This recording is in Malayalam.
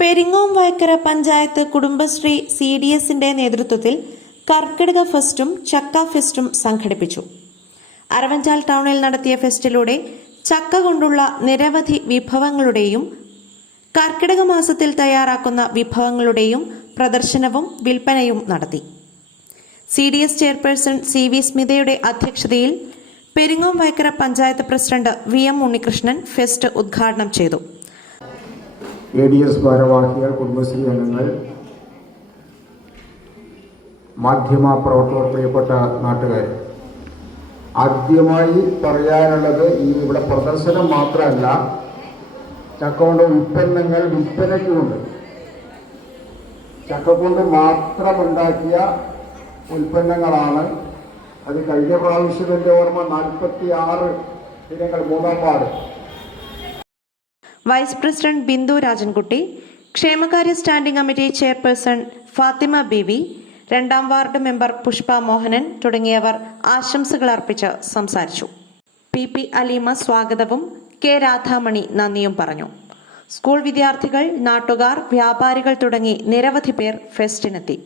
പെരിങ്ങോം വയക്കര പഞ്ചായത്ത് കുടുംബശ്രീ CDSന്റെ നേതൃത്വത്തിൽ കർക്കിടക ഫെസ്റ്റും ചക്ക ഫെസ്റ്റും സംഘടിപ്പിച്ചു. അരവഞ്ചാൽ ടൗണിൽ നടത്തിയ ഫെസ്റ്റിലൂടെ ചക്ക കൊണ്ടുള്ള നിരവധി വിഭവങ്ങളുടെയും കർക്കിടക മാസത്തിൽ തയ്യാറാക്കുന്ന വിഭവങ്ങളുടെയും പ്രദർശനവും വിൽപ്പനയും നടത്തി. CDS ചെയർപേഴ്സൺ CV സ്മിതയുടെ അധ്യക്ഷതയിൽ Peringome Vayakkara panchayat president VM Unnikrishnan fest ഉദ്ഘാടനം ചെയ്തു. ADS ഭാരവാഹികൾ, കുടുംബശ്രീ അംഗങ്ങൾ, മാധ്യമ പ്രവർത്തകർ, പ്രിയപ്പെട്ട നാട്ടുകാർ, ആദ്യമായി പറയാനുള്ളത് ഇവിടെ പ്രദർശനം മാത്രമല്ല, ചക്ക കൊണ്ട് ഉൽപ്പന്നങ്ങൾ വിൽപ്പനയ്ക്കുമുണ്ട്. ചക്ക കൊണ്ട് മാത്രമുണ്ടാക്കിയ ഉൽപ്പന്നങ്ങളാണ് അത്. കഴിഞ്ഞ പ്രാവശ്യം എൻ്റെ ഓർമ്മ 46 ദിനങ്ങൾ, 3-ാം ward. Vice president Bindu Rajankutty, ക്ഷേമകാര്യ standing committee chairperson Fathima Beevi, 2-ാം വാർഡ് മെമ്പർ പുഷ്പ മോഹനൻ തുടങ്ങിയവർ ആശംസകൾ അർപ്പിച്ച് സംസാരിച്ചു. PP അലീമ സ്വാഗതവും K രാധാമണി നന്ദിയും പറഞ്ഞു. സ്കൂൾ വിദ്യാർത്ഥികൾ, നാട്ടുകാർ, വ്യാപാരികൾ തുടങ്ങി നിരവധി പേർ ഫെസ്റ്റിനെത്തി.